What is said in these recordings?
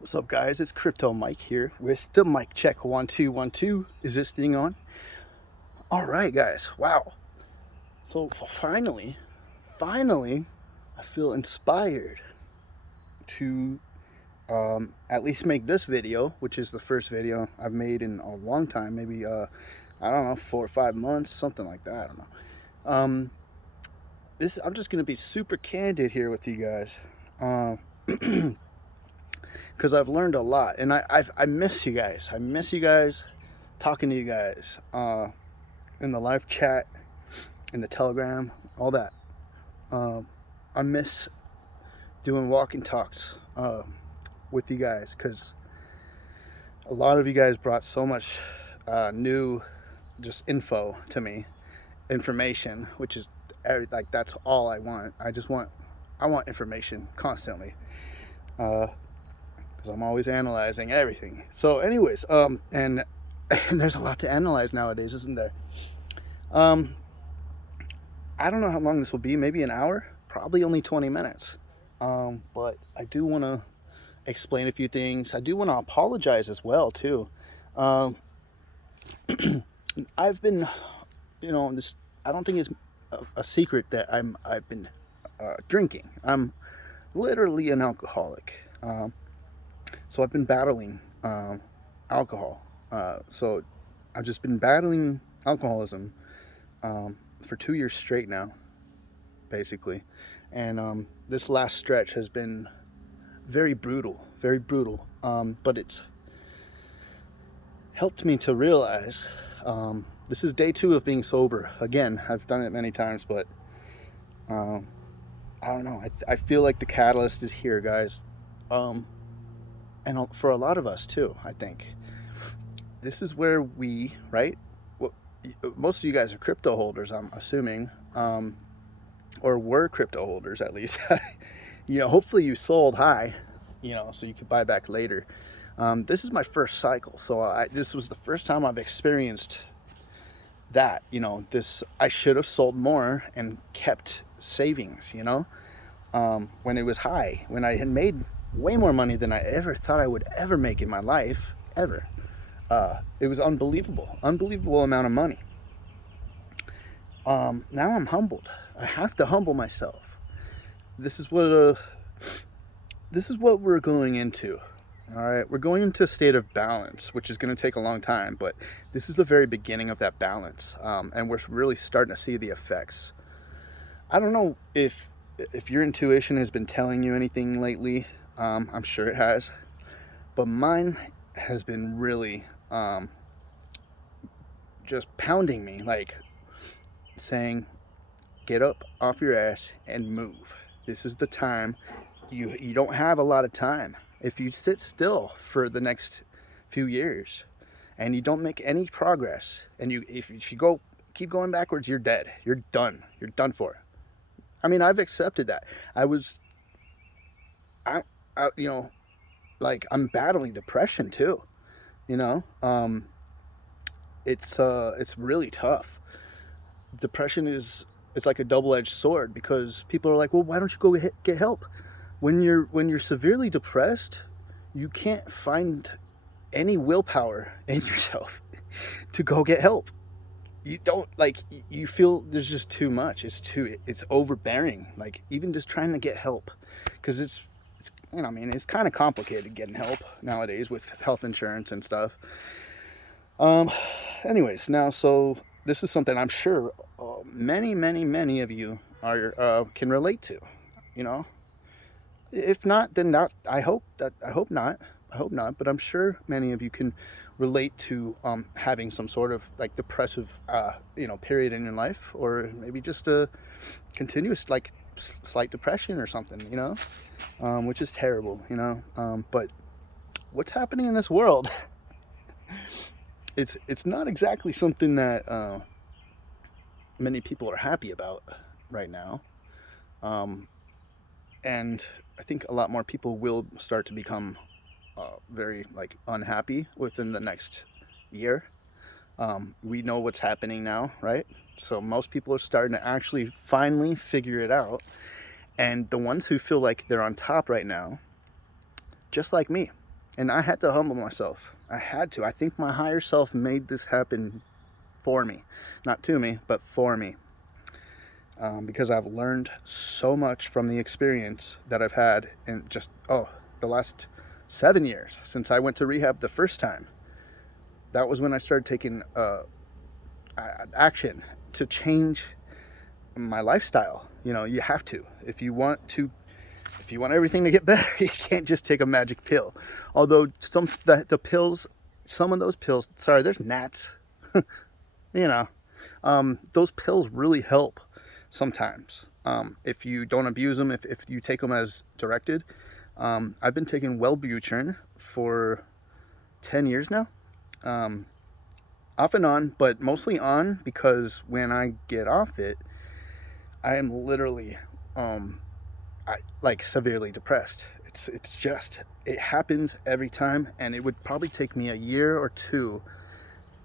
What's up, guys? It's Crypto Mike here with the mic check 1 2 1 2. Is this thing on? All right, guys. Wow. So finally, I feel inspired to at least make this video, which is the first video I've made in a long time. Maybe I don't know, 4 or 5 months, something like that. I don't know. I'm just gonna be super candid here with you guys. Because I've learned a lot, and I miss you guys. I miss you guys, talking to you guys in the live chat, in the Telegram, all that. I miss doing walk and talks with you guys, because a lot of you guys brought so much new just info to me, information, which is like that's all I want. I want information constantly. Because I'm always analyzing everything. So anyways, and there's a lot to analyze nowadays, isn't there? I don't know how long this will be, maybe an hour, probably only 20 minutes. But I do want to explain a few things. I do want to apologize as well, too. I've been, this, I don't think it's a secret that I've been drinking. I'm literally an alcoholic. So I've been battling alcohol. So I've just been battling alcoholism for 2 years straight now, basically. And this last stretch has been very brutal, very brutal. But it's helped me to realize this is day 2 of being sober. Again, I've done it many times, but I don't know. I feel like the catalyst is here, guys. And for a lot of us too, I think this is where we, right? Well, most of you guys are crypto holders, I'm assuming, or were crypto holders at least. Hopefully you sold high, so you could buy back later. This is my first cycle, so this was the first time I've experienced that. I should have sold more and kept savings. When it was high, when I had made way more money than I ever thought I would ever make in my life, ever. It was unbelievable amount of money. Now I'm humbled. I have to humble myself. This is what we're going into. All right, we're going into a state of balance, which is going to take a long time, but this is the very beginning of that balance, and we're really starting to see the effects. I don't know if your intuition has been telling you anything lately. I'm sure it has, but mine has been really just pounding me, like saying, get up off your ass and move. This is the time. You don't have a lot of time. If you sit still for the next few years and you don't make any progress, and if you keep going backwards, you're dead. You're done. You're done for. I mean, I've accepted that. Like I'm battling depression too. It's really tough. Depression it's like a double-edged sword, because people are like, well, why don't you go get help? When you're severely depressed, you can't find any willpower in yourself to go get help. You don't, you feel there's just too much. It's overbearing. Like, even just trying to get help, because it's kind of complicated getting help nowadays with health insurance and stuff. Anyways, now, so this is something I'm sure many of you can relate to. If not, then not. I hope not. But I'm sure many of you can relate to having some sort of like depressive period in your life, or maybe just a continuous slight depression or something, which is terrible, but what's happening in this world, it's not exactly something that many people are happy about right now, and I think a lot more people will start to become very unhappy within the next year. We know what's happening now, right? So most people are starting to actually finally figure it out. And the ones who feel like they're on top right now, just like me, And I had to humble myself. I had to. I think my higher self made this happen for me. Not to me, but for me. Because I've learned so much from the experience that I've had in just, the last 7 years since I went to rehab the first time. That was when I started taking action to change my lifestyle. You know, you have to. If you want everything to get better, you can't just take a magic pill. Although some of those pills, sorry, there's gnats. You know, those pills really help sometimes. If you don't abuse them, if you take them as directed. I've been taking Wellbutrin for 10 years now. Off and on, but mostly on, because when I get off it, I am literally severely depressed. It happens every time, and it would probably take me a year or two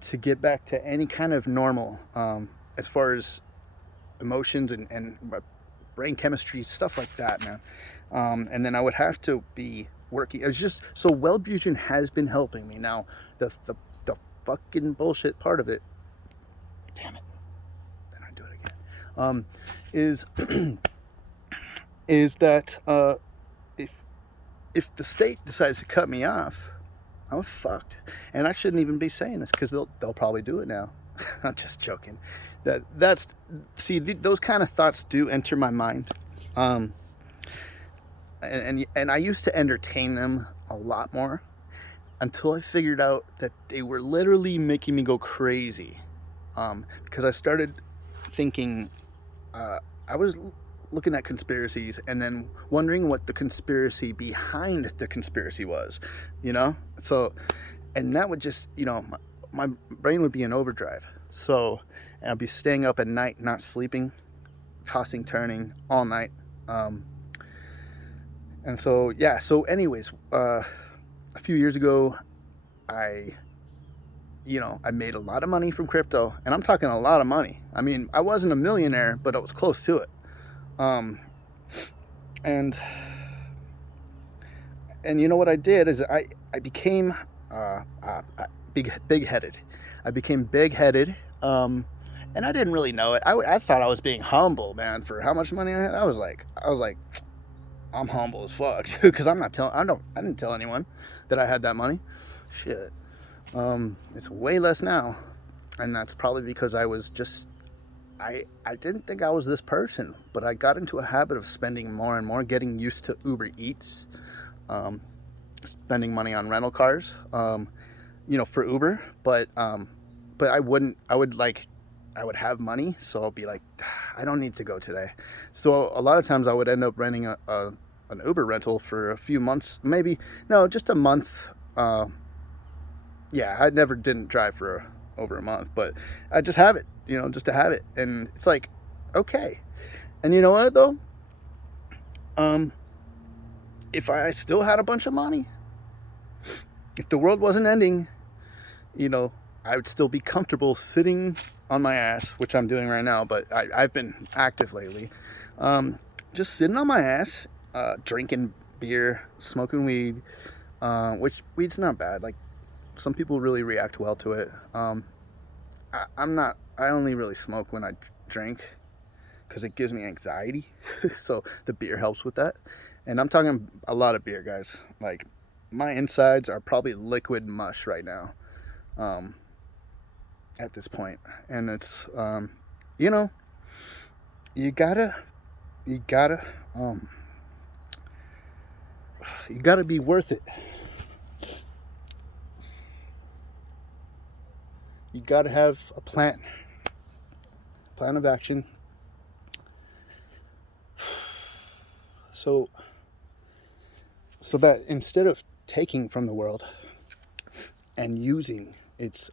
to get back to any kind of normal, as far as emotions and brain chemistry, stuff like that, man. And then I would have to be working. It's just so Wellbutrin has been helping me. Now, the fucking bullshit part of it, damn it, then I do it again. Is that if the state decides to cut me off, I'm fucked. And I shouldn't even be saying this, because they'll probably do it now. I'm just joking. Those kind of thoughts do enter my mind, and I used to entertain them a lot more, until I figured out that they were literally making me go crazy. Because I started thinking, I was looking at conspiracies and then wondering what the conspiracy behind the conspiracy was, you know? So, and that would just, my brain would be in overdrive. So, and I'd be staying up at night, not sleeping, tossing, turning all night. And so, yeah, so anyways, a few years ago, I made a lot of money from crypto, and I'm talking a lot of money. I mean, I wasn't a millionaire, but I was close to it. And you know what I did is I became big-headed. I became big-headed, and I didn't really know it. I thought I was being humble, man, for how much money I had. I was like, I'm humble as fuck, because I didn't tell anyone that I had that money. Shit. It's way less now, and that's probably because I was just, I didn't think I was this person, but I got into a habit of spending more and more, getting used to Uber Eats, spending money on rental cars, for Uber, but I would have money, so I'll be like, I don't need to go today. So a lot of times I would end up renting an Uber rental for a few months, just a month. I didn't drive for over a month, but I just have it, just to have it. And it's like, okay. And you know what, though? If I still had a bunch of money, if the world wasn't ending, I would still be comfortable sitting on my ass, which I'm doing right now, but I've been active lately. Just sitting on my ass, drinking beer, smoking weed, which weed's not bad. Like, some people really react well to it. I only really smoke when I drink, because it gives me anxiety. So the beer helps with that. And I'm talking a lot of beer, guys. Like, my insides are probably liquid mush right now, at this point. And it's, you gotta be worth it. You gotta have a plan of action. So that instead of taking from the world and using its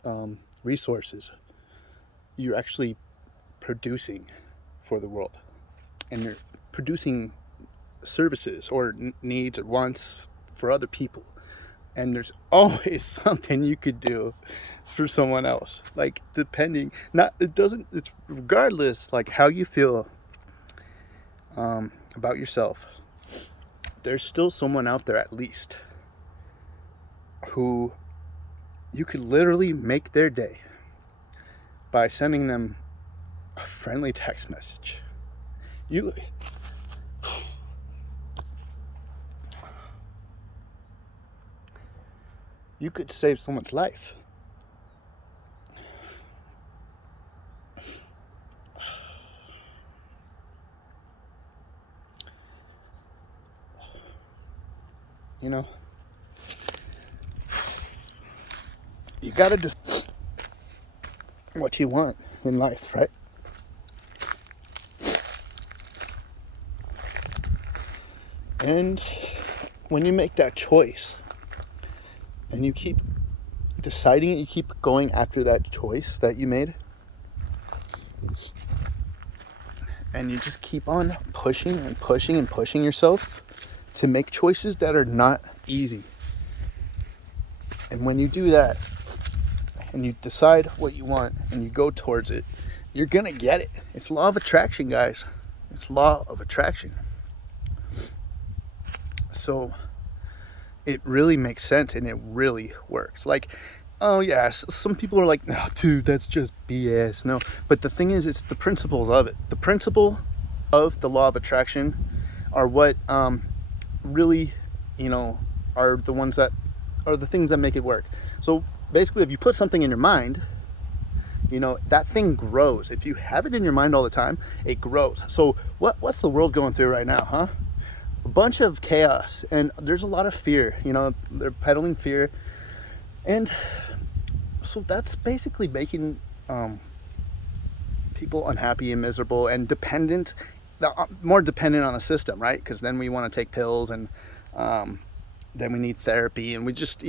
resources, you're actually producing for the world, and you're producing services or needs or wants for other people. And there's always something you could do for someone else. Like, it's regardless, like, how you feel about yourself, there's still someone out there, at least, who you could literally make their day by sending them a friendly text message. You could save someone's life. You know, you gotta decide what you want in life, right? And when you make that choice and you keep deciding it, you keep going after that choice that you made, and you just keep on pushing and pushing and pushing yourself to make choices that are not easy. And when you do that and you decide what you want and you go towards it, you're gonna get it. It's law of attraction, guys. It's law of attraction. So it really makes sense and it really works. Like, oh yeah, some people are like, no, dude, that's just BS. No, but the thing is, it's the principles of it. The principle of the law of attraction are what really, are the ones that are the things that make it work. So basically, if you put something in your mind, that thing grows. If you have it in your mind all the time, it grows. So what's the world going through right now, huh? A bunch of chaos, and there's a lot of fear. They're peddling fear, and so that's basically making people unhappy and miserable and dependent, more dependent on the system, right? Because then we want to take pills, and then we need therapy, and we just,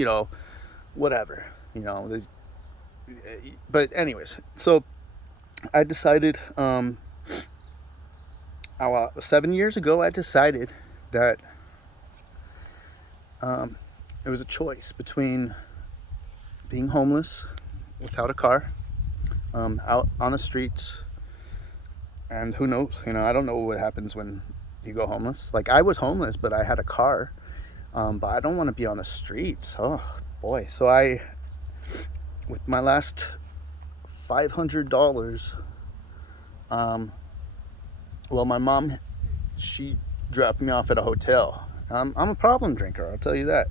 whatever, but anyways, so I decided 7 years ago, I decided that it was a choice between being homeless without a car, out on the streets, and who knows, I don't know what happens when you go homeless. Like, I was homeless, but I had a car, but I don't want to be on the streets. Oh boy. So with my last $500, well, my mom, she dropped me off at a hotel. I'm a problem drinker, I'll tell you that.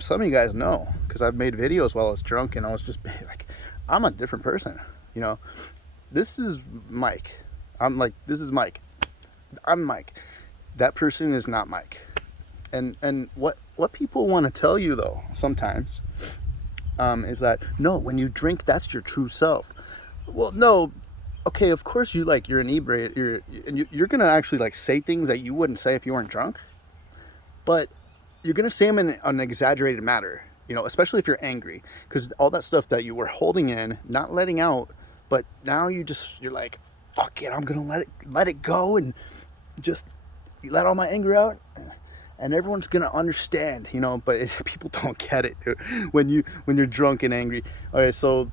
Some of you guys know, because I've made videos while I was drunk, and I was just like, I'm a different person. This is Mike. This is Mike. I'm Mike. That person is not Mike. And what people want to tell you, though, sometimes, is that, no, when you drink, that's your true self. Well, no. Okay, of course you're inebriated, you're gonna actually say things that you wouldn't say if you weren't drunk, but you're gonna say them in an exaggerated manner, especially if you're angry, because all that stuff that you were holding in, not letting out, but now you're like, fuck it, I'm gonna let it go, and just let all my anger out, and everyone's gonna understand, but people don't get it, dude, when you're drunk and angry. Okay, so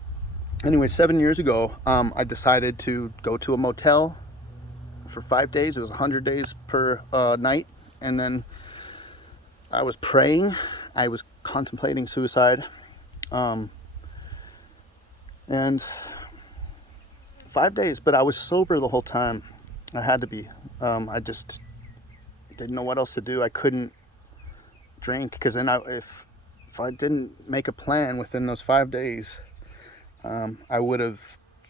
anyway, 7 years ago, I decided to go to a motel for 5 days. It was 100 days per night. And then I was praying. I was contemplating suicide. And 5 days, but I was sober the whole time. I had to be. I just didn't know what else to do. I couldn't drink, because then if I didn't make a plan within those 5 days, I would have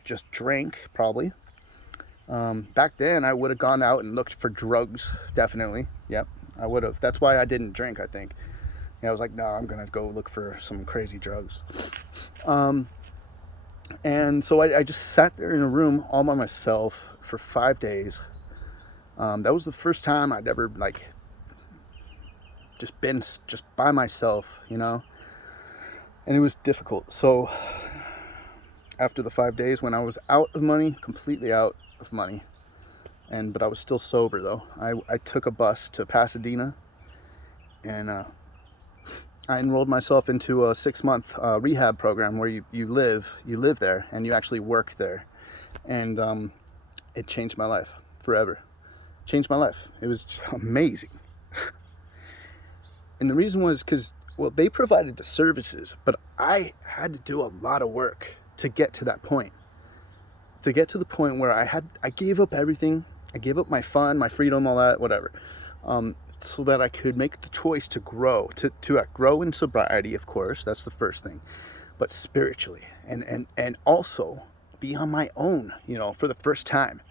just drank, probably. Back then, I would have gone out and looked for drugs, definitely. Yep, I would have. That's why I didn't drink, I think. I was like, no, I'm going to go look for some crazy drugs. And so I just sat there in a room all by myself for 5 days. That was the first time I'd ever, just been just by myself, and it was difficult. So after the 5 days, when I was out of money, completely out of money, but I was still sober, though, I took a bus to Pasadena, and I enrolled myself into a 6-month rehab program where you live there, and you actually work there. And it changed my life forever. Changed my life. It was just amazing. And the reason was because Well, they provided the services, but I had to do a lot of work to get to that point. To get to the point where I gave up everything. I gave up my fun, my freedom, all that, whatever, so that I could make the choice to grow, to grow in sobriety, of course. That's the first thing, but spiritually, and also be on my own, for the first time.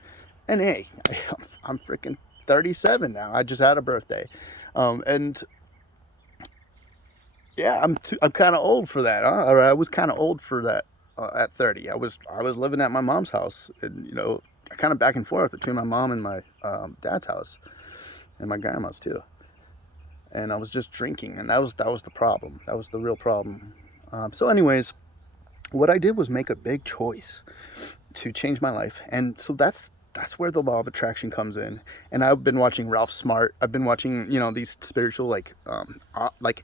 And hey, I'm freaking 37 now. I just had a birthday, and yeah, I'm kind of old for that, huh? Or I was kind of old for that at 30. I was living at my mom's house, and kind of back and forth between my mom and my dad's house, and my grandma's too. And I was just drinking, and that was the problem. That was the real problem. So, anyways, what I did was make a big choice to change my life, and so that's where the law of attraction comes in. And I've been watching Ralph Smart. I've been watching these spiritual like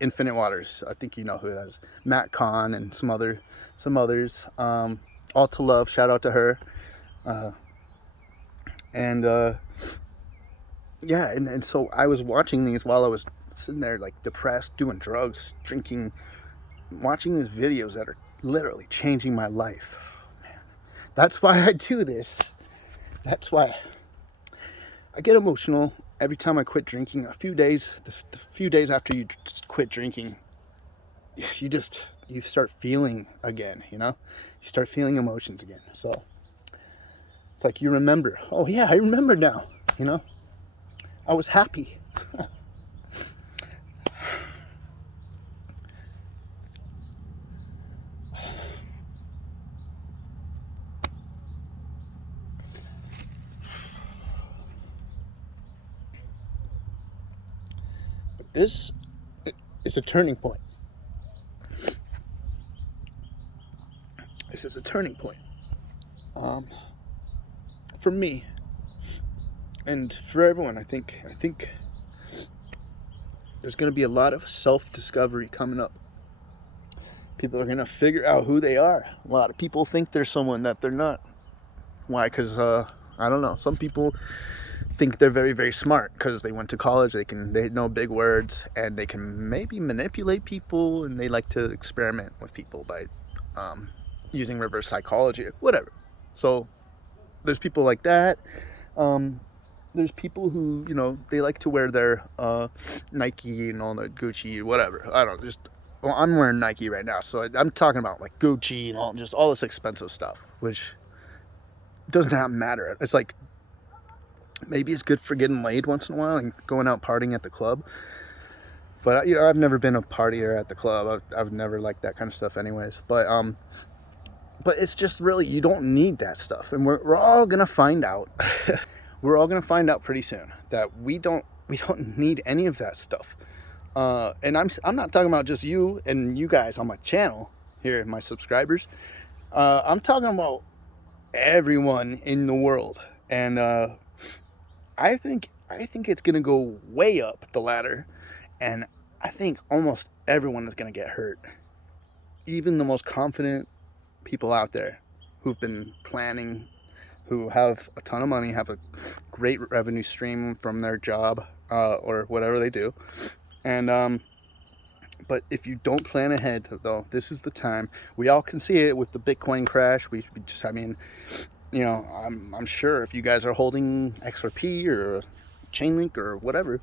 Infinite Waters. I think you know who that is. Matt Kahn and some others. All to Love. Shout out to her. Yeah, and so I was watching these while I was sitting there like depressed, doing drugs, drinking, watching these videos that are literally changing my life. Man, that's why I do this. That's why I get emotional every time I quit drinking. The few days after you quit drinking, you start feeling again, you start feeling emotions again. So it's like you remember, oh yeah, I remember now, I was happy. But this is a turning point. This is a turning point. For me and for everyone. I think there's going to be a lot of self-discovery coming up. People are going to figure out who they are. A lot of people think they're someone that they're not. Why? Because I don't know. Some people think they're very, very smart because they went to college. They know big words, and they can maybe manipulate people, and they like to experiment with people by using reverse psychology, whatever. So there's people like that. There's people who, they like to wear their Nike and all the Gucci, whatever. I don't know, well, I'm wearing Nike right now, so I'm talking about like Gucci and all this expensive stuff, which does not matter. It's like, maybe it's good for getting laid once in a while and going out partying at the club. But I've never been a partier at the club. I've never liked that kind of stuff, anyways. But it's just really, you don't need that stuff, and we're all gonna find out. We're all gonna find out pretty soon that we don't need any of that stuff. And I'm not talking about just you and you guys on my channel here, my subscribers. I'm talking about everyone in the world, and I think it's gonna go way up the ladder, and I think almost everyone is gonna get hurt. Even the most confident people out there who've been planning, who have a ton of money, have a great revenue stream from their job or whatever they do. And but if you don't plan ahead, though, this is the time. We all can see it with the Bitcoin crash. We just, I'm sure if you guys are holding XRP or Chainlink or whatever,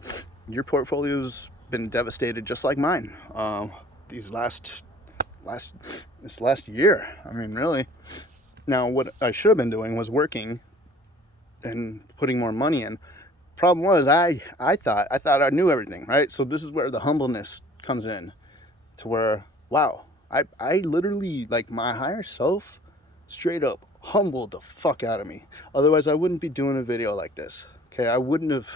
your portfolio's been devastated just like mine. This last year. I mean, really. Now, what I should have been doing was working and putting more money in. Problem was, I thought I knew everything, right? So this is where the humbleness comes in, to where, wow, I literally, like, my higher self straight up humbled the fuck out of me. Otherwise, I wouldn't be doing a video like this. Okay, I wouldn't have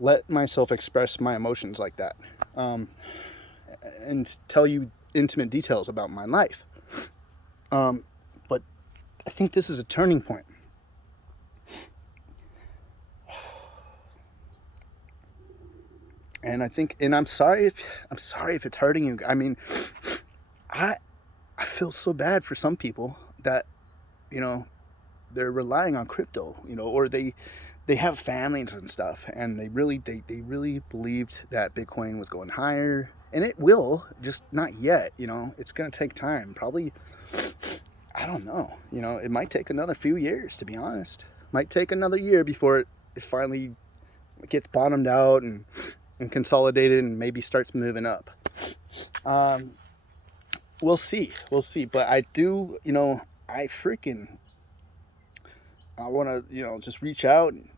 let myself express my emotions like that, and tell you intimate details about my life. But I think this is a turning point. And I'm sorry if it's hurting you. I mean, I feel so bad for some people that, they're relying on crypto, or they they have families and stuff, and they really believed that Bitcoin was going higher, and it will, just not yet. It's going to take time. Probably, I don't know. It might take another few years, to be honest. Might take another year before it finally gets bottomed out and consolidated and maybe starts moving up. We'll see. But I do, I want to, just reach out and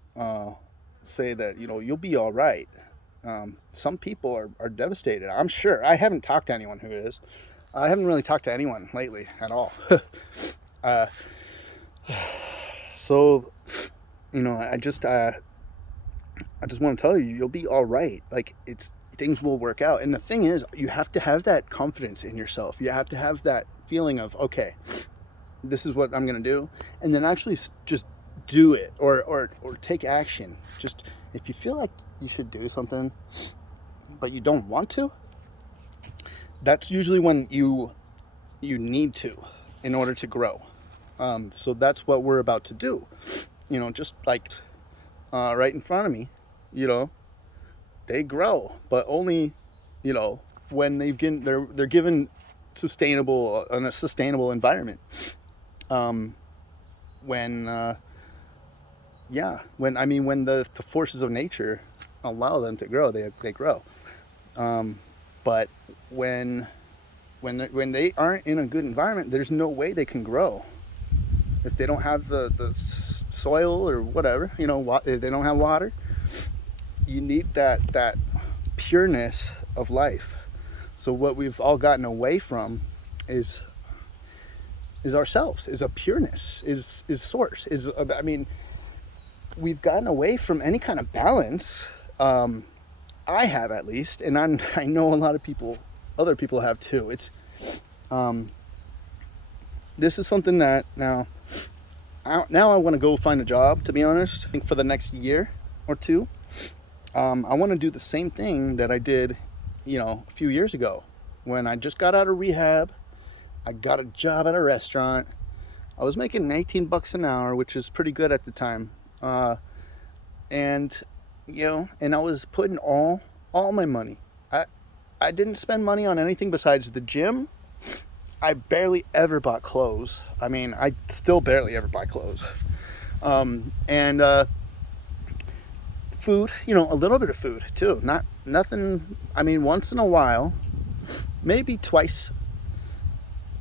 say that, you'll be all right. Some people are devastated. I'm sure. I haven't talked to anyone who is. I haven't really talked to anyone lately at all. uh, so, I just want to tell you, you'll be all right. Like, things will work out. And the thing is, you have to have that confidence in yourself. You have to have that feeling of, okay, this is what I'm going to do. And then actually just do it or take action. Just, if you feel like you should do something, but you don't want to, that's usually when you need to, in order to grow. So that's what we're about to do. Just like right in front of me, they grow, but only, when they're given a sustainable environment. When the forces of nature allow them to grow, they grow. But when they aren't in a good environment, there's no way they can grow. If they don't have the soil or whatever, if they don't have water, you need that pureness of life. So what we've all gotten away from is ourselves, is a pureness, is source, we've gotten away from any kind of balance. I have, at least, and I know a lot of other people have too. It's this is something that now I want to go find a job, to be honest. I think for the next year or two, I want to do the same thing that I did, a few years ago when I just got out of rehab. I got a job at a restaurant. I was making $18 an hour, which is pretty good at the time. And I was putting all my money. I didn't spend money on anything besides the gym. I barely ever bought clothes. I still barely ever buy clothes. And food, a little bit of food too. Nothing. Once in a while, maybe twice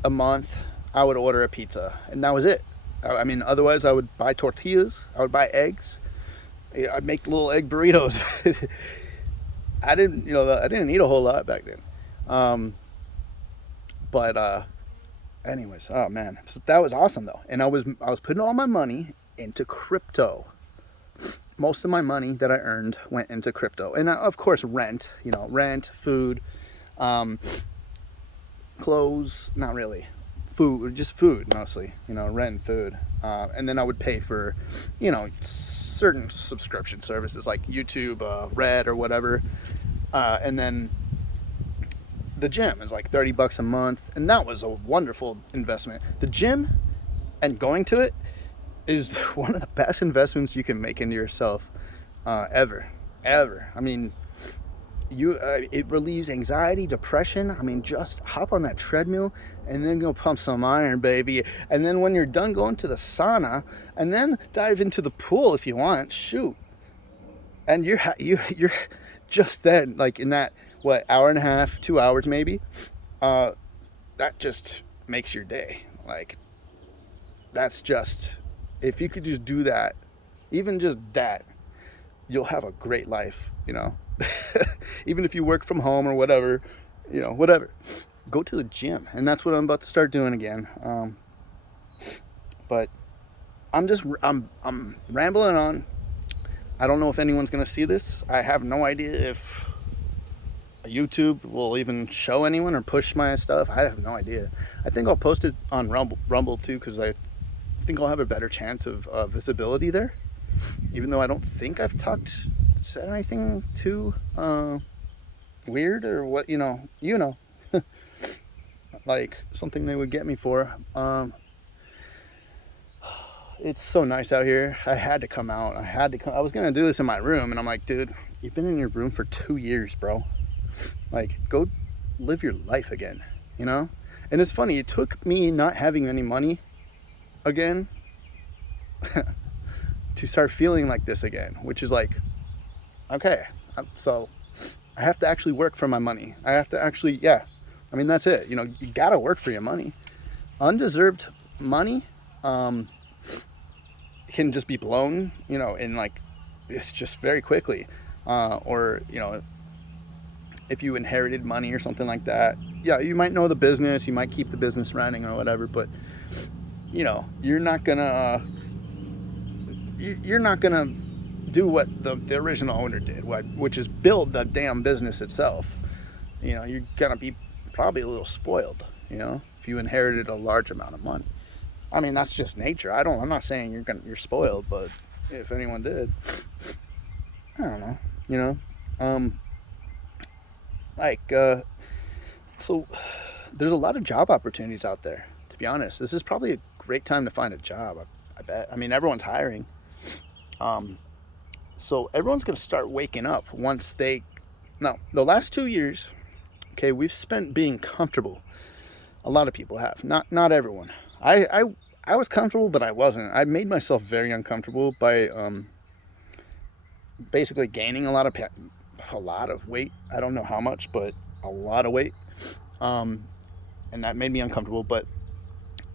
a month, I would order a pizza, and that was it. Otherwise I would buy tortillas. I would buy eggs. I'd make little egg burritos. I didn't eat a whole lot back then. But anyways, oh man, so that was awesome though. And I was putting all my money into crypto. Most of my money that I earned went into crypto, and of course rent, food, clothes, not really, food, just food mostly, rent and food. And then I would pay for, certain subscription services like YouTube, Red or whatever. And then the gym is like $30 a month, and that was a wonderful investment. The gym and going to it is one of the best investments you can make into yourself, ever. It relieves anxiety, depression. Just hop on that treadmill and then go pump some iron, baby. And then when you're done, going to the sauna and then dive into the pool if you want. Shoot, and you're just then, like, in that hour and a half, 2 hours maybe. That just makes your day. Like, that's just, if you could just do that, even just that, you'll have a great life. Even if you work from home or whatever, whatever, go to the gym. And that's what I'm about to start doing again. But I'm rambling on. I don't know if anyone's going to see this. I have no idea if YouTube will even show anyone or push my stuff. I have no idea. I think I'll post it on Rumble too, because I think I'll have a better chance of visibility there. Even though I don't think I've said anything too weird or what, like something they would get me for. it's so nice out here. I had to come out. I was gonna do this in my room, and I'm like, dude, you've been in your room for 2 years, bro. Like, go live your life again, you know? And it's funny, it took me not having any money again to start feeling like this again, which is like, okay, so I have to actually work for my money. I have to actually, yeah, I mean, that's it. You know, you gotta work for your money. Undeserved money can just be blown, you know, in like, it's just very quickly. Or, you know, if you inherited money or something like that, yeah, you might know the business, you might keep the business running or whatever, but, you know, you're not gonna do what the original owner did, which is build the damn business itself. You know, you're gonna be probably a little spoiled, you know, if you inherited a large amount of money. I mean, that's just nature. I'm not saying you're spoiled, but if anyone did, I don't know, you know. So there's a lot of job opportunities out there, to be honest. This is probably a great time to find a job, I bet. I mean, everyone's hiring. So everyone's going to start waking up once the last 2 years, okay, we've spent being comfortable. A lot of people have, not everyone. I was comfortable, but I wasn't. I made myself very uncomfortable by basically gaining a lot of weight. I don't know how much, but a lot of weight. And that made me uncomfortable, but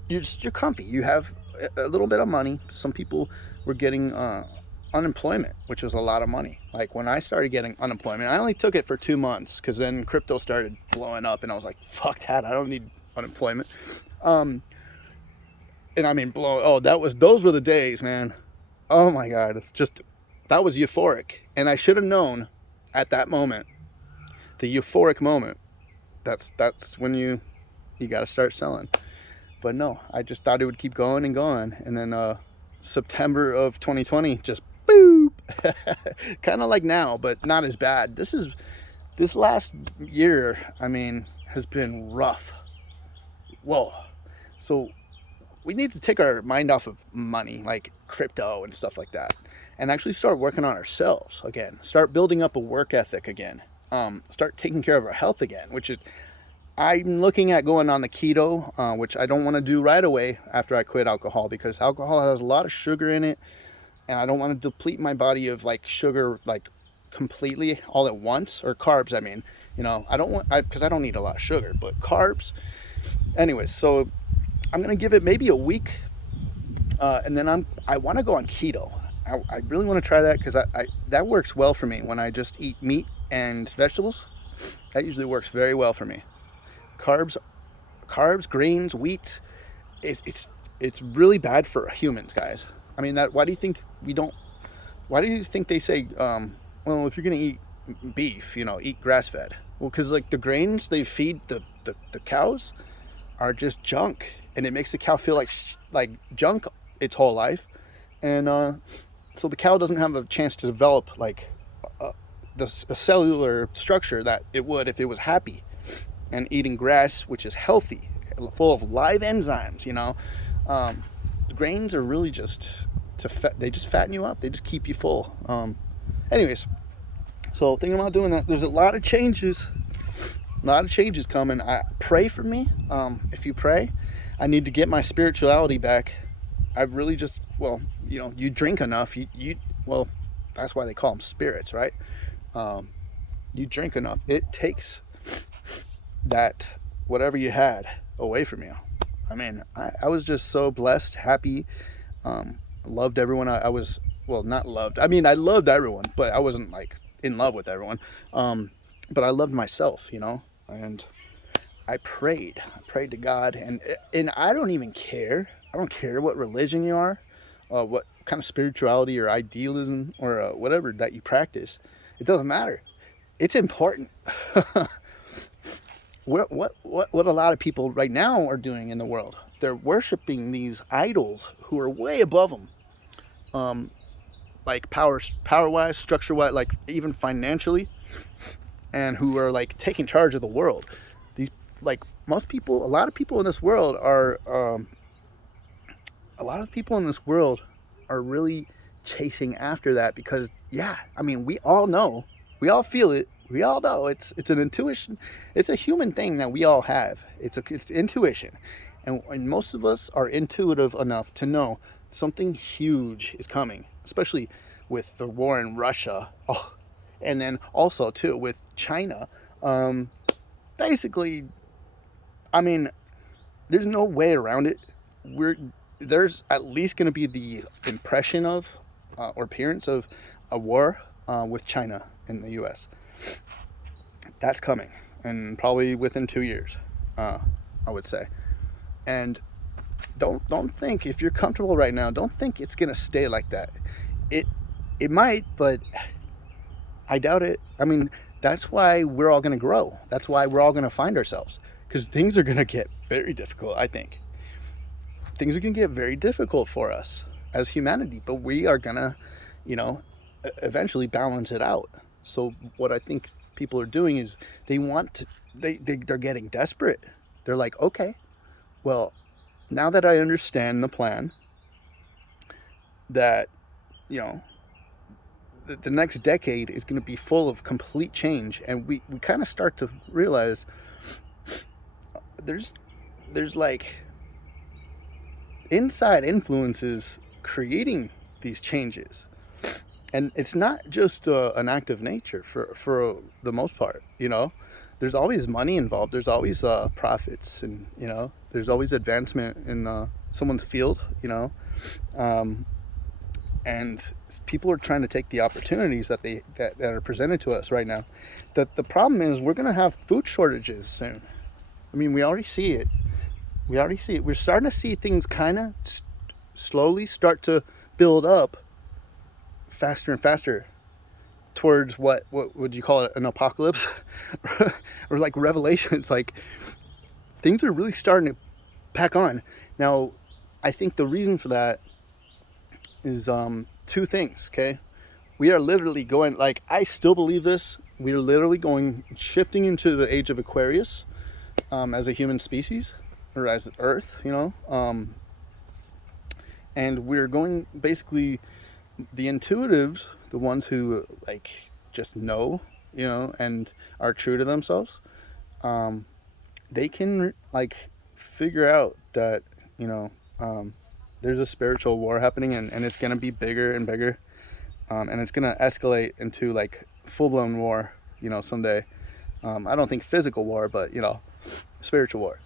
you're comfy. You have a little bit of money. Some people were getting unemployment, which was a lot of money. Like when I started getting unemployment, I only took it for 2 months because then crypto started blowing up and I was like, fuck that, I don't need unemployment. And I mean, those were the days, man. Oh my God. That was euphoric. And I should have known at that moment, the euphoric moment, that's when you got to start selling. But no, I just thought it would keep going and going. And then September of 2020, just boop. Kind of like now, but not as bad. This last year, I mean, has been rough. Whoa. So we need to take our mind off of money, like crypto and stuff like that, and actually start working on ourselves again. Start building up a work ethic again. Start taking care of our health again, which is, I'm looking at going on the keto, which I don't want to do right away after I quit alcohol, because alcohol has a lot of sugar in it, and I don't want to deplete my body of like sugar like completely all at once, or carbs. I mean, you know, because I don't need a lot of sugar, but carbs. Anyways, so I'm gonna give it maybe a week, and then I want to go on keto. I really want to try that because that works well for me when I just eat meat and vegetables. That usually works very well for me. Carbs, grains, wheat, it's really bad for humans, guys. I mean, why do you think they say, well, if you're gonna eat beef, you know, eat grass-fed? Well, because like the grains they feed the cows are just junk, and it makes the cow feel like junk its whole life, and so the cow doesn't have a chance to develop like a cellular structure that it would if it was happy and eating grass, which is healthy, full of live enzymes. You know, grains are really just they just fatten you up. They just keep you full. Anyways, so thinking about doing that. There's a lot of changes coming. Pray for me. If you pray, I need to get my spirituality back. I really just, well, you know, you drink enough, well, that's why they call them spirits, right? You drink enough, it takes that whatever you had away from you. I mean, I was just so blessed, happy, loved everyone. I was, well, not loved. I mean, I loved everyone, but I wasn't like in love with everyone. But I loved myself, you know, and I prayed to God, and I don't even care. I don't care what religion you are, what kind of spirituality or idealism or whatever that you practice. It doesn't matter. It's important. What a lot of people right now are doing in the world, they're worshiping these idols who are way above them, like power-wise, structure-wise, like even financially, and who are like taking charge of the world. These, like, a lot of people in this world are a lot of people in this world are really chasing after that because, yeah, I mean, we all know, we all feel it, we all know it's an intuition, it's a human thing that we all have. It's intuition, and most of us are intuitive enough to know something huge is coming, especially with the war in Russia. Oh, and then also too with China. Basically, I mean, there's no way around it. We're There's at least going to be the impression of or appearance of a war with China in the U.S. That's coming, and probably within 2 years, I would say. And don't think, if you're comfortable right now, don't think it's going to stay like that. It it might, but I doubt it. I mean, that's why we're all going to grow. That's why we're all going to find ourselves, because things are going to get very difficult. I think things are going to get very difficult for us as humanity, but we are going to, you know, eventually balance it out. So what I think people are doing is they want to, they're getting desperate. They're like, okay, well, now that I understand the plan, that, you know, the next decade is going to be full of complete change, and we kind of start to realize there's like inside influences creating these changes, and it's not just an act of nature for the most part. You know, there's always money involved, there's always profits, and, you know, there's always advancement in someone's field, you know. And people are trying to take the opportunities that are presented to us right now. The problem is we're going to have food shortages soon. I mean, we already see it. We're starting to see things kind of slowly start to build up faster and faster towards what would you call it, an apocalypse? Or like Revelation. It's like things are really starting to pack on. Now, I think the reason for that is two things. Okay, we are literally going, like, I still believe this, we are literally shifting into the age of Aquarius, as a human species, or as Earth, you know, and we're going, basically, the intuitives, the ones who like just know, you know, and are true to themselves, they can like figure out that, you know, there's a spiritual war happening, and it's going to be bigger and bigger, and it's going to escalate into like full-blown war, you know, someday. I don't think physical war, but, you know, spiritual war.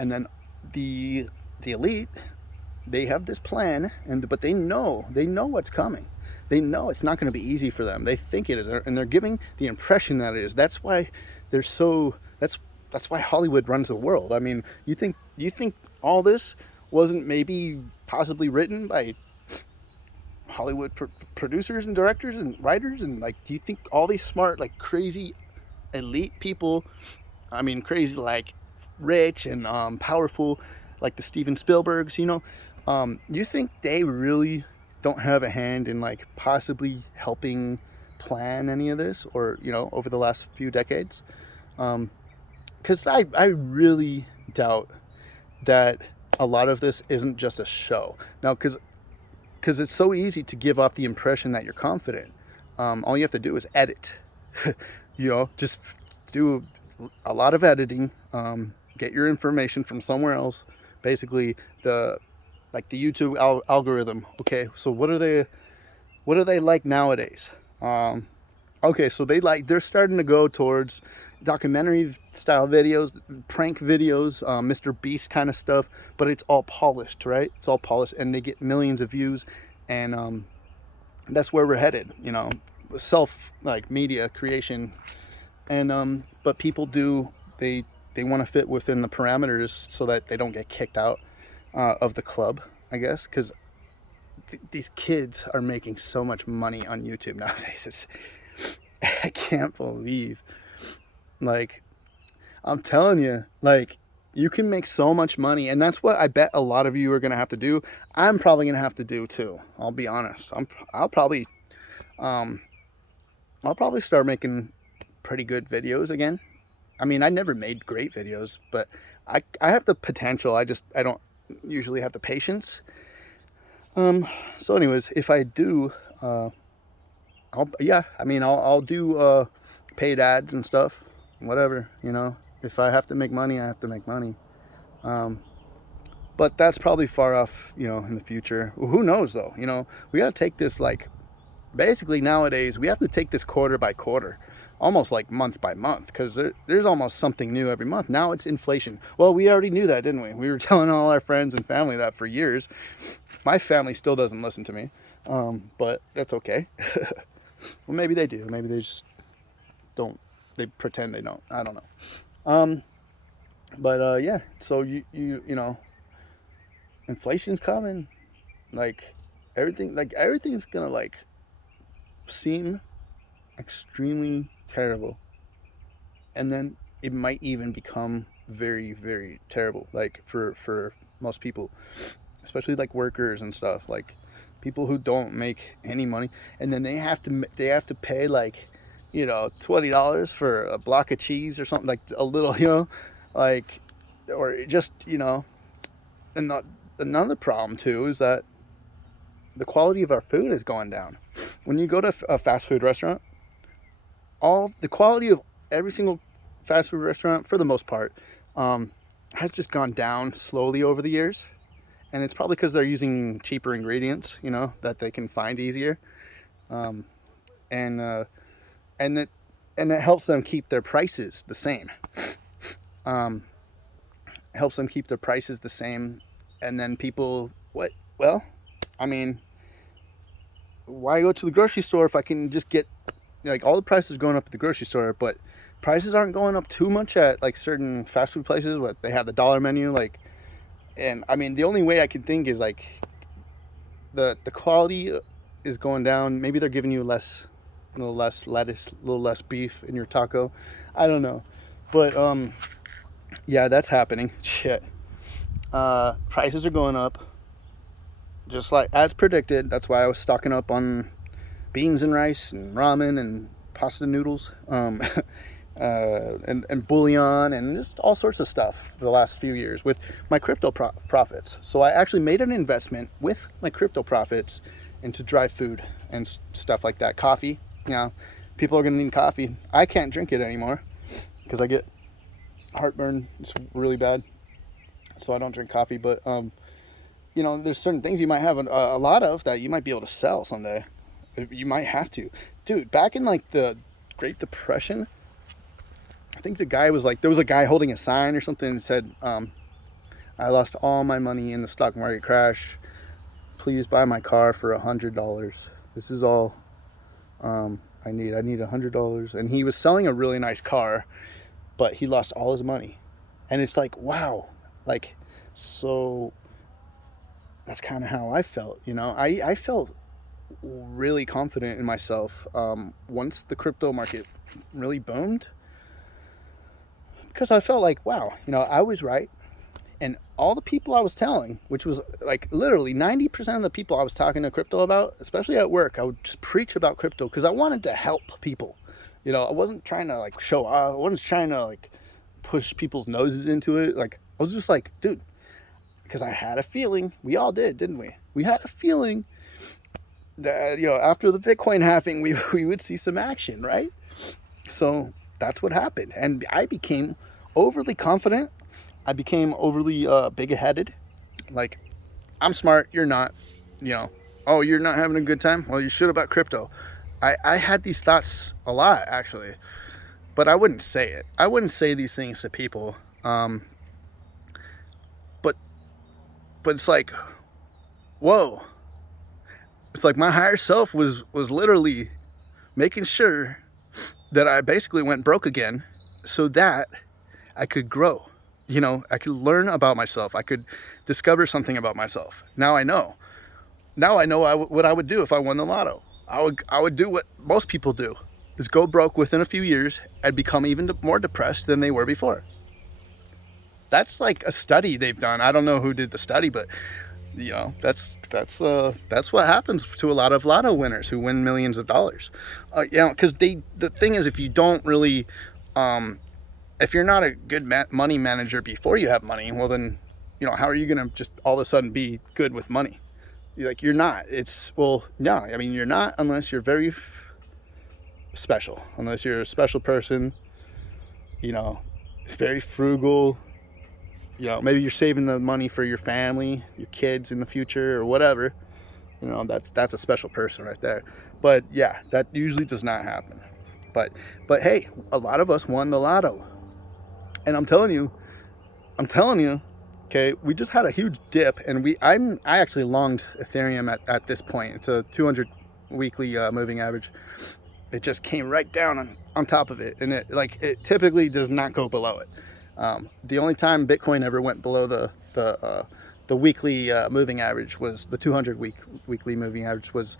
And then the elite, they have this plan, but they know what's coming. They know it's not going to be easy for them. They think it is, and they're giving the impression that it is. That's why they're so. That's why Hollywood runs the world. I mean, you think all this wasn't maybe possibly written by Hollywood producers and directors and writers, and like, do you think all these smart, like, crazy elite people, I mean, crazy, like, rich and powerful, like the Steven Spielbergs, you know, you think they really don't have a hand in like possibly helping plan any of this, or, you know, over the last few decades? Because I really doubt that a lot of this isn't just a show. Now, because it's so easy to give off the impression that you're confident. All you have to do is edit. You know, just do a lot of editing. Get your information from somewhere else. Basically, the YouTube algorithm. Okay, so what are they like nowadays? Okay, so they're starting to go towards documentary style videos, prank videos, Mr. Beast kind of stuff, but it's all polished, right? It's all polished, and they get millions of views, and that's where we're headed, you know, like media creation. And but people they want to fit within the parameters so that they don't get kicked out of the club, I guess, because these kids are making so much money on YouTube nowadays. I can't believe, like, I'm telling you, like, you can make so much money, and that's what I bet a lot of you are gonna have to do. I'm probably gonna have to do too. I'll be honest. I'll probably start making pretty good videos again. I mean, I never made great videos, but I have the potential. I don't usually have the patience. So anyways, if I do, I'll do paid ads and stuff, whatever, you know. If I have to make money, I have to make money. But that's probably far off, you know, in the future. Who knows though? You know, we got to take this, like, basically nowadays we have to take this quarter by quarter, almost like month by month, because there's almost something new every month. Now it's inflation. Well, we already knew that, didn't we? We were telling all our friends and family that for years. My family still doesn't listen to me, but that's okay. Well, maybe they do. Maybe they just don't. They pretend they don't. I don't know. Yeah. So you know, inflation's coming. Like everything's gonna, like, seem extremely terrible, and then it might even become very, very terrible, like for most people, especially like workers and stuff, like people who don't make any money, and then they have to pay, like, you know, $20 for a block of cheese or something, like a little, you know, like, or just, you know. And another problem too is that the quality of our food is going down. When you go to a fast food restaurant, all the quality of every single fast food restaurant, for the most part, has just gone down slowly over the years. And it's probably because they're using cheaper ingredients, you know, that they can find easier. Um, and and that and it helps them keep their prices the same. Um, helps them keep their prices the same. And then people, what? Well, I mean, why go to the grocery store if I can just get, like, all the prices going up at the grocery store, but prices aren't going up too much at, like, certain fast food places. What, they have the dollar menu, like, and I mean, the only way I can think is, like, the quality is going down. Maybe they're giving you a little less lettuce, a little less beef in your taco. I don't know, but yeah, that's happening. Shit. Prices are going up, just like as predicted. That's why I was stocking up on beans and rice and ramen and pasta noodles, and bouillon and just all sorts of stuff for the last few years with my crypto profits. So I actually made an investment with my crypto profits into dry food and stuff like that. Coffee, you know, people are going to need coffee. I can't drink it anymore because I get heartburn. It's really bad. So I don't drink coffee, but you know, there's certain things you might have a lot of that you might be able to sell someday. You might have to. Dude, back in, like, the Great Depression, I think the guy was like, there was a guy holding a sign or something that said, I lost all my money in the stock market crash. Please buy my car for $100. This is all I need. I need $100. And he was selling a really nice car, but he lost all his money. And it's like, wow. Like, so that's kind of how I felt, you know. I felt really confident in myself once the crypto market really boomed, because I felt like, wow, you know, I was right. And all the people I was telling, which was like literally 90% of the people I was talking to crypto about, especially at work, I would just preach about crypto because I wanted to help people. You know, I wasn't trying to, like, show off. I wasn't trying to, like, push people's noses into it. Like, I was just like, dude, because I had a feeling, we all did, didn't we? We had a feeling that, you know, after the Bitcoin halving, we would see some action, right? So that's what happened. And I became overly confident. I became overly big-headed. Like, I'm smart, you're not. You know, oh, you're not having a good time? Well, you should about crypto. I had these thoughts a lot, actually. But I wouldn't say it. I wouldn't say these things to people. But it's like, whoa. It's like my higher self was literally making sure that I basically went broke again so that I could grow. You know, I could learn about myself. I could discover something about myself. Now I know. Now I know what I would do if I won the lotto. I would do what most people do, is go broke within a few years and become even more depressed than they were before. That's like a study they've done. I don't know who did the study, but, you know, that's what happens to a lot of lotto winners who win millions of dollars. You know, because the thing is, if you don't really, if you're not a good money manager before you have money, well then how are you going to just all of a sudden be good with money? You're not. Well, no, I mean, you're not unless you're very special, unless you're a special person, very frugal, maybe you're saving the money for your family, your kids in the future or whatever. That's a special person right there. But yeah, that usually does not happen. But hey, a lot of us won the lotto. And I'm telling you, okay, we just had a huge dip, and I actually longed Ethereum at this point. It's a 200 weekly moving average. It just came right down on top of it, and it typically does not go below it. The only time Bitcoin ever went below the weekly moving average was the 200 weekly moving average was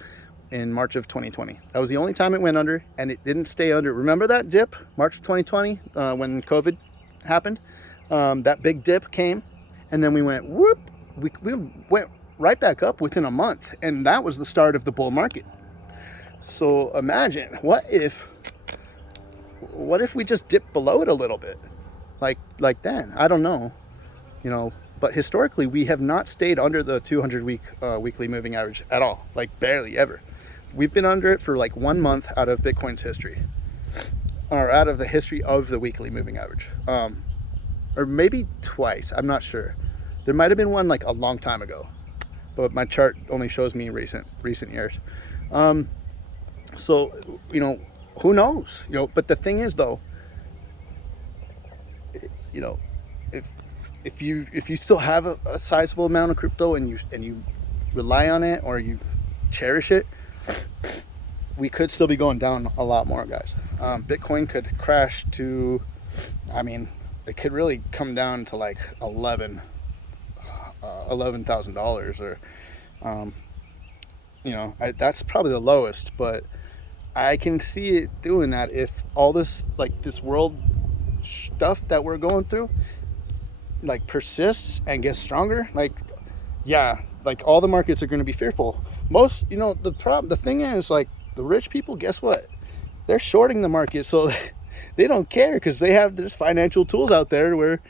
in March of 2020. That was the only time it went under, and it didn't stay under. Remember that dip, March 2020, when COVID happened? That big dip came, and then we went whoop. We went right back up within a month, and that was the start of the bull market. So imagine, what if we just dipped below it a little bit, like then? I don't know, but historically we have not stayed under the 200 weekly moving average at all, like barely ever. We've been under it for like 1 month out of Bitcoin's history, or out of the history of the weekly moving average, or maybe twice. I'm not sure. There might have been one like a long time ago, but my chart only shows me recent years. So who knows? But the thing is, though, if you still have a sizable amount of crypto and you rely on it or you cherish it, we could still be going down a lot more, guys. Bitcoin could crash to, it could really come down to like $11,000, or that's probably the lowest, but I can see it doing that if all this world stuff that we're going through persists and gets stronger. All the markets are going to be fearful. Most, the thing is, the rich people, guess what? They're shorting the market, so they don't care, because there's financial tools out there where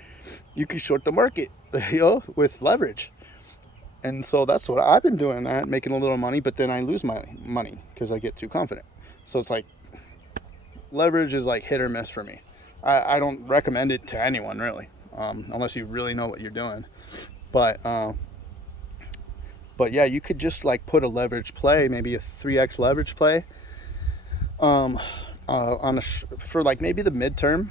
you can short the market, with leverage. And so that's what I've been doing, making a little money, but then I lose my money because I get too confident. So it's leverage is hit or miss for me. I don't recommend it to anyone, really, unless you really know what you're doing. But yeah, you could just put a leverage play, maybe a 3x leverage play, for maybe the midterm,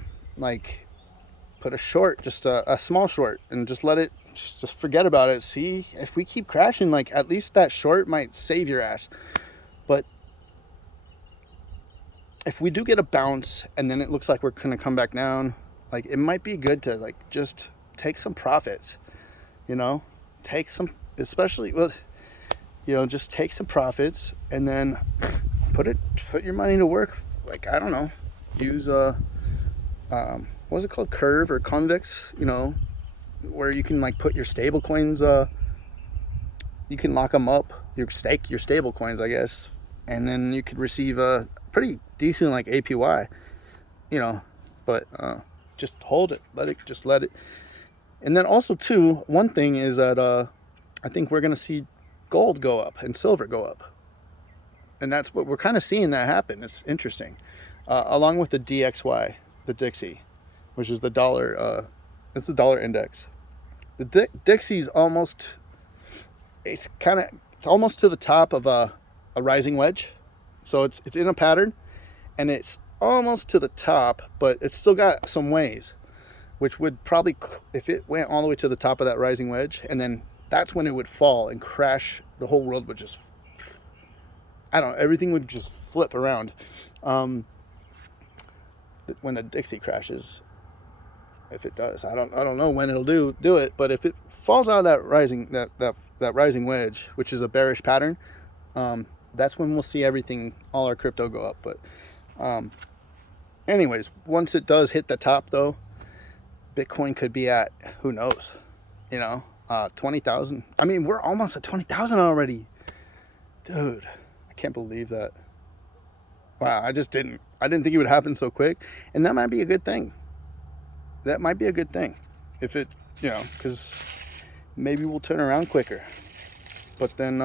put a short, just a small short, and just let it, just forget about it. See if we keep crashing, at least that short might save your ass. But if we do get a bounce and then it looks like we're gonna come back down, it might be good to just take some profits, take some, especially with, just take some profits and then put your money to work. I don't know, use what's it called, Curve or Convex, where you can put your stable coins, you can lock them up, stake your stable coins, I guess, and then you could receive a pretty decent APY, but just hold it, let it. And then also too, one thing is that I think we're gonna see gold go up and silver go up, and that's what we're kind of seeing that happen. It's interesting, along with the DXY, the Dixie, which is the dollar, it's the dollar index. The Dixie's almost, it's almost to the top of a rising wedge. So it's in a pattern, and it's almost to the top, but it's still got some ways, which would probably, if it went all the way to the top of that rising wedge, and then that's when it would fall and crash, the whole world would just, everything would just flip around. When the Dixie crashes, if it does, I don't know when it'll do it, but if it falls out of that rising wedge, which is a bearish pattern, that's when we'll see everything, all our crypto go up. But anyways, once it does hit the top, though, Bitcoin could be at, who knows, 20,000. We're almost at 20,000 already, dude. I can't believe that. Wow, I didn't think it would happen so quick, and that might be a good thing. If it, because maybe we'll turn around quicker. But then,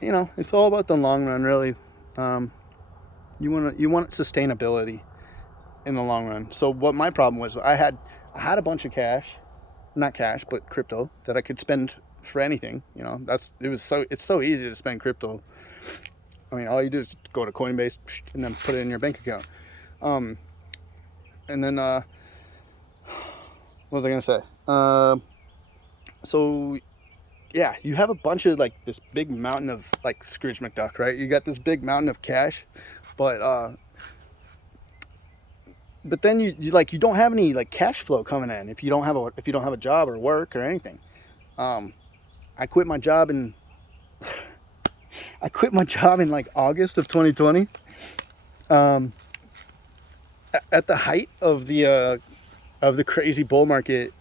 you know, it's all about the long run, really. You want sustainability in the long run. So what my problem was, I had a bunch of cash, not cash, but crypto that I could spend for anything. You know, it's so easy to spend crypto. I mean, all you do is go to Coinbase and then put it in your bank account. And then, what was I gonna say? So yeah, you have a bunch of like this big mountain of like Scrooge McDuck, right? You got this big mountain of cash, but then you don't have any like cash flow coming in if you don't have a job or work or anything. I quit my job in like August of 2020. At the height of the crazy bull market.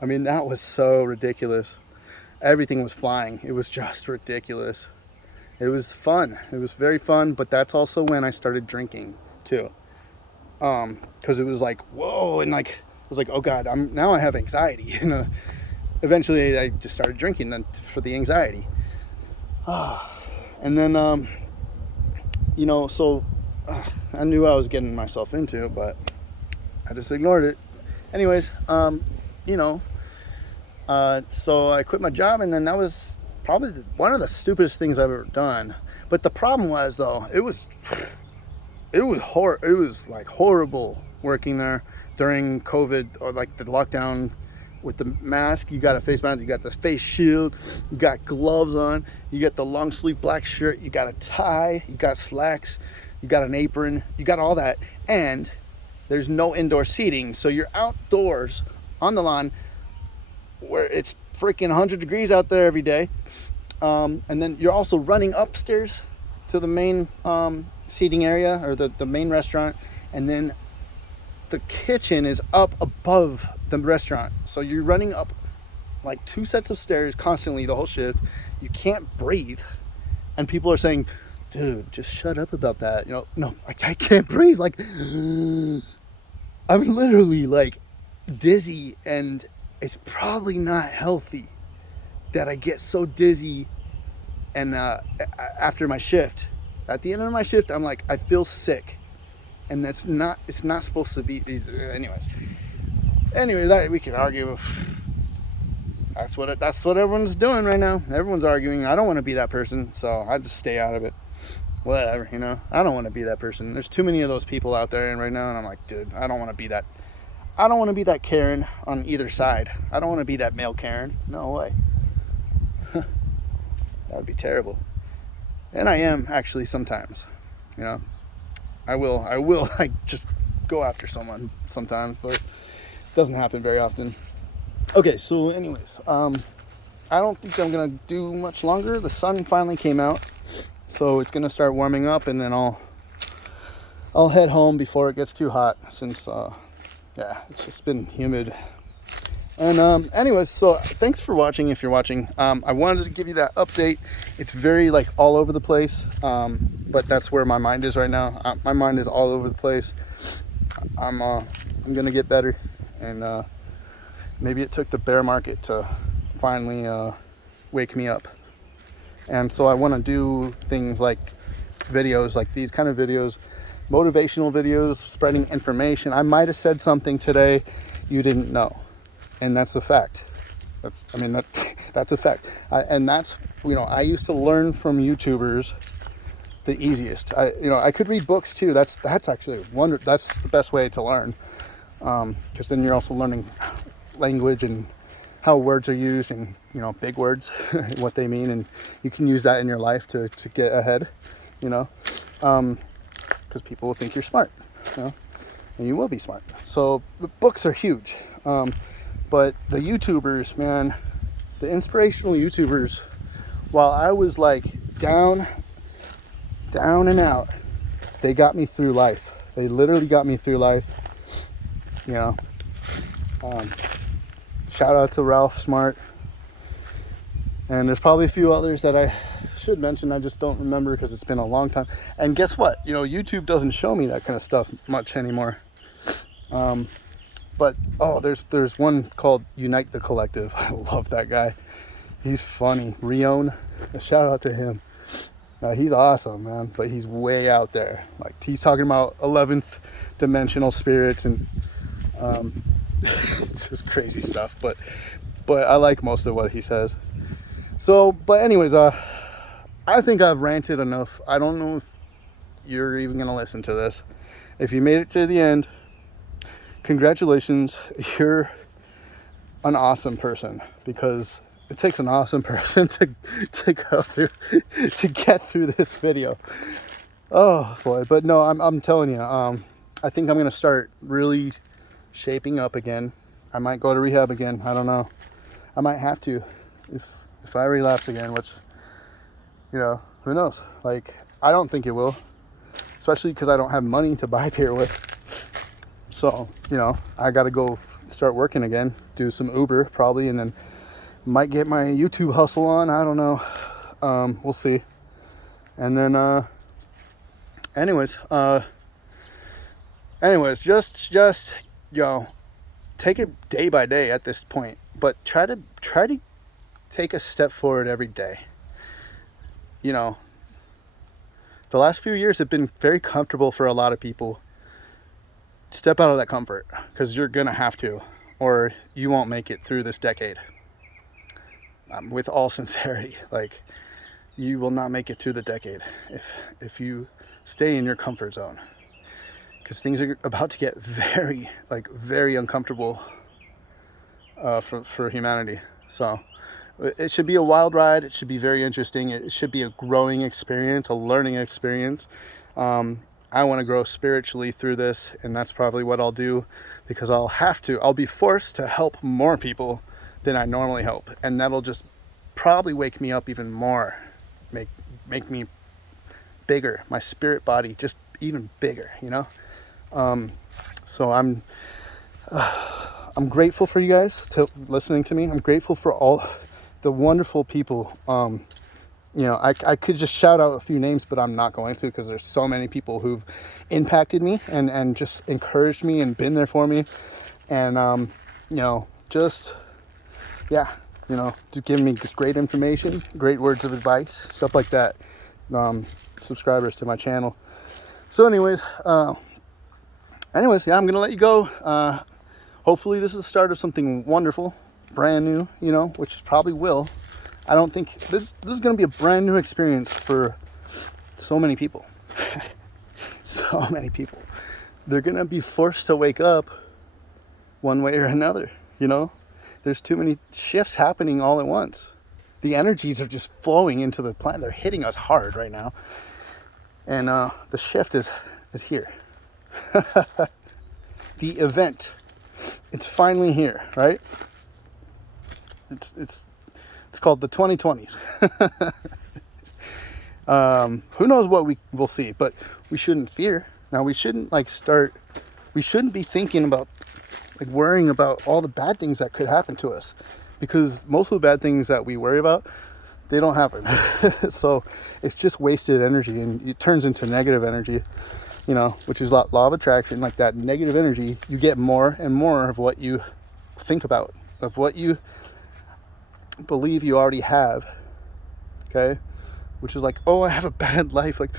I mean, that was so ridiculous. Everything was flying. It was just ridiculous. It was fun. It was very fun, but that's also when I started drinking too. Because it was like, whoa, and like I was like, oh God, I have anxiety. And eventually I just started drinking for the anxiety. And then you know, so I knew I was getting myself into, but I just ignored it. Anyways, you know, so I quit my job, and then that was probably one of the stupidest things I've ever done. But the problem was, though, it was like horrible working there during COVID, or like the lockdown with the mask. You got a face mask, you got the face shield, you got gloves on, you got the long sleeve black shirt, you got a tie, you got slacks, you got an apron, you got all that, and there's no indoor seating, so you're outdoors on the lawn where it's freaking 100 degrees out there every day, and then you're also running upstairs to the main seating area, or the main restaurant, and then the kitchen is up above the restaurant, so you're running up like 2 sets of stairs constantly the whole shift. You can't breathe, and people are saying, dude, just shut up about that. You know, no, I can't breathe. Like, I'm literally like dizzy, and it's probably not healthy that I get so dizzy. And after my shift, at the end of my shift, I'm like, I feel sick, and it's not supposed to be these. Anyway, that we can argue. That's what everyone's doing right now. Everyone's arguing. I don't want to be that person, so I just stay out of it. Whatever, you know. I don't want to be that person. There's too many of those people out there right now, and I'm like, dude, I don't want to be that. I don't want to be that Karen on either side. I don't want to be that male Karen. No way. That would be terrible. And I am actually sometimes. You know, I will like just go after someone sometimes, but it doesn't happen very often. Okay, so anyways, I don't think I'm gonna do much longer. The sun finally came out, so it's gonna start warming up, and then I'll head home before it gets too hot, since yeah, it's just been humid. And anyways, so thanks for watching. If you're watching, I wanted to give you that update. It's very like all over the place, but that's where my mind is right now. My mind is all over the place. I'm gonna get better, and maybe it took the bear market to finally wake me up. And so I want to do things like videos like these kind of videos, motivational videos, spreading information. I might have said something today you didn't know, and that's a fact. That's a fact. And that's, you know, I used to learn from YouTubers the easiest. I could read books too. That's actually that's the best way to learn, because then you're also learning language and how words are used, and, you know, big words, what they mean, and you can use that in your life to get ahead, you know, because people will think you're smart, you know, and you will be smart. So the books are huge, but the YouTubers, man, the inspirational YouTubers, while I was like down and out, they got me through life. They literally got me through life, you know. Shout out to Ralph Smart, and there's probably a few others that I should mention. I just don't remember because it's been a long time. And guess what? You know, YouTube doesn't show me that kind of stuff much anymore. But oh, there's one called Unite the Collective. I love that guy. He's funny. Rion, a shout out to him. He's awesome, man, but he's way out there. Like, he's talking about 11th dimensional spirits and it's just crazy stuff. But I like most of what he says. So, but anyways, I think I've ranted enough. I don't know if you're even gonna listen to this. If you made it to the end, congratulations. You're an awesome person, because it takes an awesome person to go through to get through this video. Oh boy. But no, I'm telling you, I think I'm gonna start really shaping up again. I might go to rehab again. I don't know. I might have to if I relapse again, which, you know, who knows? Like, I don't think it will, especially because I don't have money to buy beer with. So, you know, I gotta go start working again, do some Uber probably, and then might get my YouTube hustle on. I don't know. We'll see. And then anyways, just you know, take it day by day at this point, but try to take a step forward every day. You know, the last few years have been very comfortable for a lot of people. Step out of that comfort, because you're gonna have to, or you won't make it through this decade. With all sincerity, like, you will not make it through the decade if you stay in your comfort zone, because things are about to get very uncomfortable for humanity. So it should be a wild ride. It should be very interesting. It should be a growing experience, a learning experience. I want to grow spiritually through this, and that's probably what I'll do, because I'll be forced to help more people than I normally help, and that'll just probably wake me up even more, make me bigger, my spirit body just even bigger, you know. So I'm grateful for you guys to listening to me. I'm grateful for all the wonderful people. You know, I could just shout out a few names, but I'm not going to, because there's so many people who've impacted me and just encouraged me and been there for me, and you know, just giving me just great information, great words of advice, stuff like that. Subscribers to my channel. So anyways, yeah, I'm gonna let you go. Hopefully this is the start of something wonderful, brand new, you know, which is probably will. I don't think this is gonna be a brand new experience for so many people. So many people. They're gonna be forced to wake up one way or another, you know. There's too many shifts happening all at once. The energies are just flowing into the planet. They're hitting us hard right now. And the shift is here. The event, it's finally here, right? It's called the 2020s. Who knows what we will see, but we shouldn't fear. Now, we shouldn't we shouldn't be thinking about, like, worrying about all the bad things that could happen to us, because most of the bad things that we worry about, they don't happen. So it's just wasted energy, and it turns into negative energy, you know, which is law of attraction. Like, that negative energy, you get more and more of what you think about, of what you believe you already have. Okay, which is like, oh, I have a bad life. Like,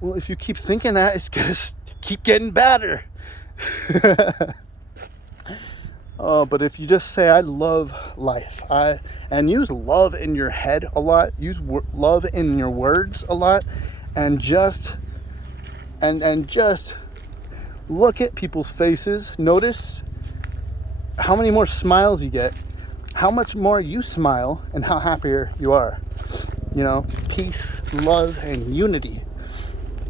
well, if you keep thinking that, it's gonna keep getting badder. Oh, but if you just say, I love life, and use love in your head a lot, use love in your words a lot, and just look at people's faces, notice how many more smiles you get, how much more you smile, and how happier you are. You know, peace, love, and unity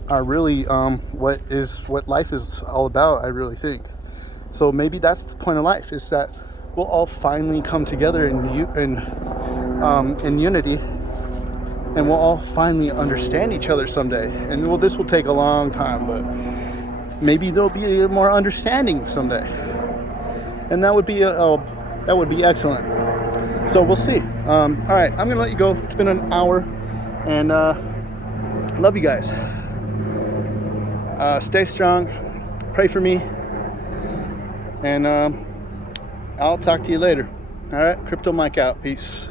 are really what life is all about, I really think. So maybe that's the point of life, is that we'll all finally come together in unity, and we'll all finally understand each other someday. And well, this will take a long time, but maybe there'll be more understanding someday, and that would be excellent. So we'll see. All right, I'm gonna let you go. It's been an hour, and love you guys. Stay strong. Pray for me. And I'll talk to you later. All right, Crypto Mike out. Peace.